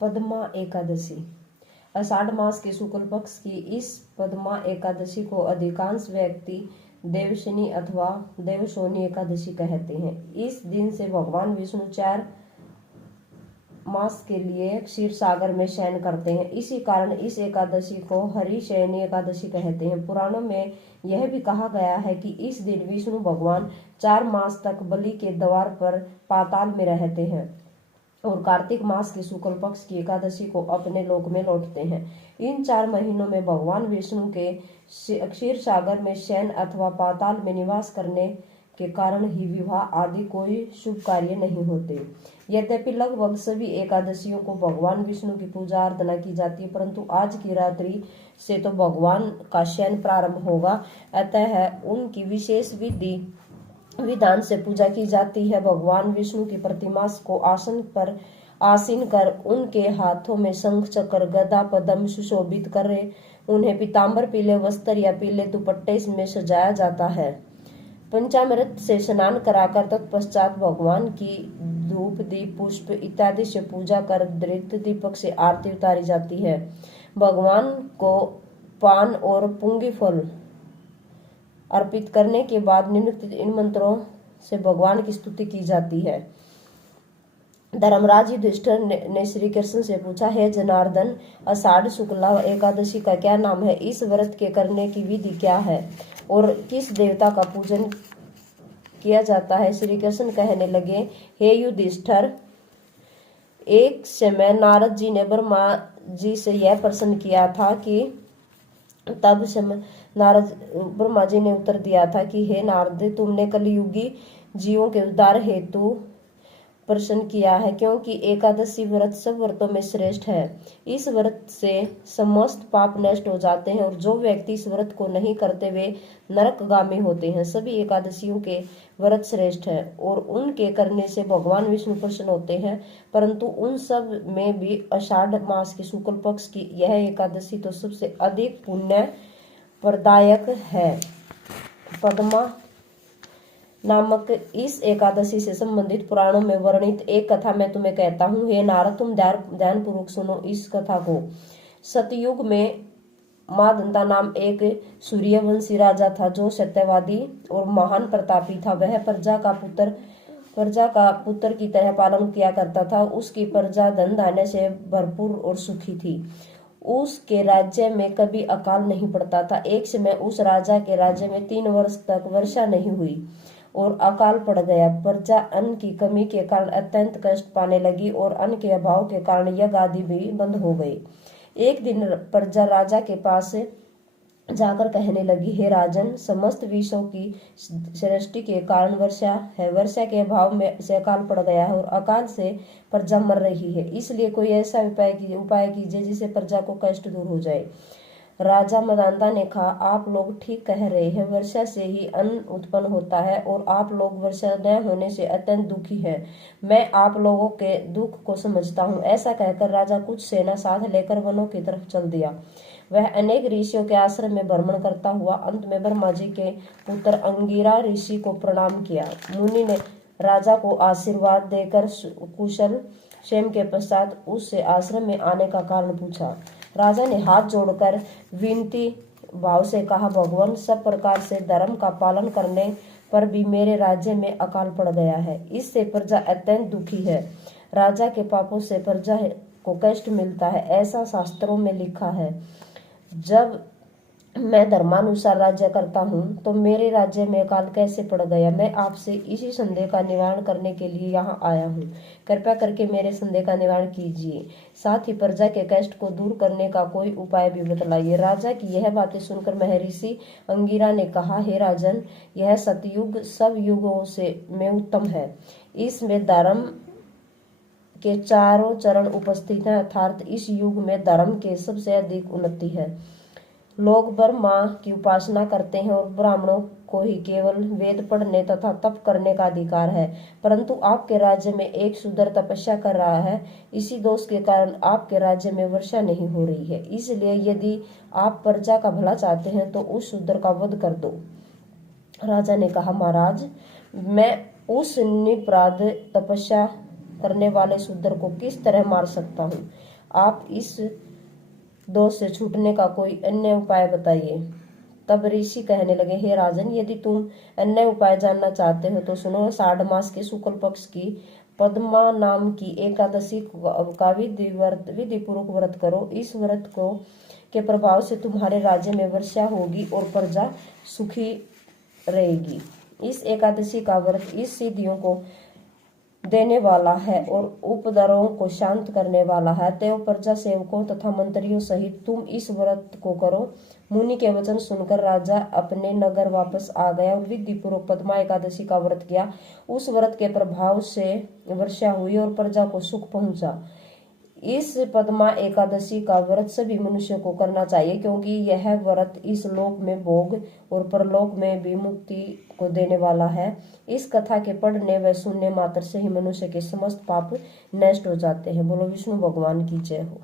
पद्मा एकादशी। आषाढ़ मास के शुक्ल पक्ष की इस पद्मा एकादशी को अधिकांश व्यक्ति देवशनी अथवा देवशोनी एकादशी कहते हैं। इस दिन से भगवान विष्णु 4 मास के लिए क्षीर सागर में शयन करते हैं। इसी कारण इस एकादशी को हरिशयनी एकादशी कहते हैं। पुराणों में यह भी कहा गया है कि इस दिन विष्णु भगवान 4 मास तक बलि के द्वार पर पाताल में रहते हैं और कार्तिक मास के शुक्ल पक्ष की एकादशी को अपने लोक में लौटते हैं। इन 4 महीनों में भगवान विष्णु के क्षीर सागर में शयन अथवा पाताल में निवास करने के कारण ही विवाह आदि कोई शुभ कार्य नहीं होते। यद्यपि लगभग सभी एकादशियों को भगवान विष्णु की पूजा अर्चना की जाती है, परंतु आज की रात्रि से तो भगवान का शयन प्रारंभ होगा, अतः उनकी विशेष विधान से पूजा की जाती है। भगवान विष्णु की प्रतिमा को आसन पर आसीन कर उनके हाथों में शंख चक्र गदा पद्म सुशोभित कर उन्हें पीतांबर पीले वस्त्र या पीले दुपट्टे में सजाया जाता है। पंचामृत से स्नान कराकर तत्पश्चात भगवान की धूप दीप पुष्प इत्यादि से पूजा कर धृत दीपक से आरती उतारी जाती है। भगवान को पान और पुंगी फल अर्पित करने के बाद निम्नलिखित इन मंत्रों से भगवान की स्तुति की जाती है। धर्मराज युधिष्ठिर ने श्री कृष्ण से पूछा, हे जनार्दन, आषाढ़ शुक्ला एकादशी का क्या नाम है? इस व्रत के करने की विधि क्या है और किस देवता का पूजन किया जाता है? श्री कृष्ण कहने लगे, हे युधिष्ठिर, एक समय नारद जी ने ब्रह्मा जी से यह प्रश्न किया था कि तब समय ब्रह्मा जी ने उत्तर दिया था कि हे नारद, तुमने कलियुगी जीवों के उद्धार हेतु प्रश्न किया है, क्योंकि एकादशी व्रत सब व्रतों में श्रेष्ठ है। इस व्रत से समस्त पाप नष्ट हो जाते हैं और जो व्यक्ति इस व्रत को नहीं करते वे नरकगामी होते हैं। सभी एकादशियों के व्रत श्रेष्ठ है और उनके करने से भगवान विष्णु प्रसन्न होते हैं, परंतु उन सब में भी आषाढ़ मास के शुक्ल पक्ष की यह एकादशी तो सबसे अधिक पुण्य प्रदायक है। पद्मा नामक इस एकादशी से संबंधित पुराणों में वर्णित एक कथा मैं तुम्हें कहता हूँ। हे नारद, तुम ध्यान पूर्वक सुनो इस कथा को। सतयुग में मादंता नाम एक सूर्यवंशी राजा था जो सत्यवादी और महान प्रतापी था। वह प्रजा का पुत्र की तरह पालन किया करता था। उसकी प्रजा धन धान्य से भरपूर और सुखी थी। उसके राज्य में कभी अकाल नहीं पड़ता था। एक समय उस राजा के राज्य में 3 वर्ष तक वर्षा नहीं हुई और अकाल पड़ गया। प्रजा अन्न की कमी के कारण अत्यंत कष्ट पाने लगी और अन्न के अभाव के कारण यज्ञ आदि भी बंद हो गए। एक दिन प्रजा राजा के पास जाकर कहने लगी, हे राजन, समस्त विश्वों की सृष्टि के कारण वर्षा है। वर्षा के अभाव में से अकाल पड़ गया है और अकाल से प्रजा मर रही है। इसलिए कोई ऐसा उपाय कीजिए जिससे प्रजा को कष्ट दूर हो जाए। राजा मदांता ने कहा, आप लोग ठीक कह रहे हैं। वर्षा से ही अन्न उत्पन्न होता है और आप लोग वर्षा न होने से अत्यंत दुखी हैं। मैं आप लोगों के दुख को समझता हूँ। ऐसा कहकर राजा कुछ सेना साथ लेकर वनों की तरफ चल दिया। वह अनेक ऋषियों के आश्रम में भ्रमण करता हुआ अंत में ब्रह्मा जी के पुत्र अंगिरा ऋषि को प्रणाम किया। मुनि ने राजा को आशीर्वाद देकर कुशल क्षेम के पश्चात उससे आश्रम में आने का कारण पूछा। राजा ने हाथ जोड़कर विनती भाव से कहा, भगवान, सब प्रकार से धर्म का पालन करने पर भी मेरे राज्य में अकाल पड़ गया है। इससे प्रजा अत्यंत दुखी है। राजा के पापों से प्रजा को कष्ट मिलता है, ऐसा शास्त्रों में लिखा है। जब मैं धर्मानुसार राज्य करता हूँ तो मेरे राज्य में अकाल कैसे पड़ गया? मैं आपसे इसी संदेह का निवारण करने के लिए यहाँ आया हूँ। कृपया करके मेरे संदेह का निवारण कीजिए, साथ ही प्रजा के कष्ट को दूर करने का कोई उपाय भी बतलाइए। राजा की यह बातें सुनकर महर्षि अंगिरा ने कहा, हे राजन, यह सतयुग सब युगों से में उत्तम है। इसमें धर्म के चारों चरण उपस्थित हैं, अर्थात इस युग में धर्म के सबसे अधिक उन्नति है। लोग ब्रह्मा की उपासना करते हैं और ब्राह्मणों को ही केवल वेद पढ़ने तथा तप करने का अधिकार है, परंतु आपके राज्य में एक शूद्र तपस्या कर रहा है। इसी दोष के कारण आपके राज्य में वर्षा नहीं हो रही है। इसलिए यदि आप प्रजा का भला चाहते हैं तो उस शूद्र का वध कर दो। राजा ने कहा, महाराज, मैं उस निरपराध तपस्या करने वाले शूद्र को किस तरह मार सकता हूँ? आप इस दोष से छूटने का कोई अन्य उपाय बताइए। तब ऋषि कहने लगे, हे राजन, यदि तुम अन्य उपाय जानना चाहते हो तो सुनो। आषाढ़ मास के शुक्ल पक्ष की पद्मा नाम की एकादशी का विधि पूर्वक व्रत करो। इस व्रत को के प्रभाव से तुम्हारे राज्य में वर्षा होगी और प्रजा सुखी रहेगी। इस एकादशी का व्रत इस सिद्धियों को देने वाला है और उपद्रवों को शांत करने वाला है। अतएव प्रजा सेवकों तथा मंत्रियों सहित तुम इस व्रत को करो। मुनि के वचन सुनकर राजा अपने नगर वापस आ गया और विधि पूर्वक पद्मा एकादशी का व्रत किया। उस व्रत के प्रभाव से वर्षा हुई और प्रजा को सुख पहुंचा। इस पद्मा एकादशी का व्रत सभी मनुष्यों को करना चाहिए, क्योंकि यह व्रत इस लोक में भोग और परलोक में भी मुक्ति को देने वाला है। इस कथा के पढ़ने व सुनने मात्र से ही मनुष्य के समस्त पाप नष्ट हो जाते हैं। बोलो विष्णु भगवान की जय हो।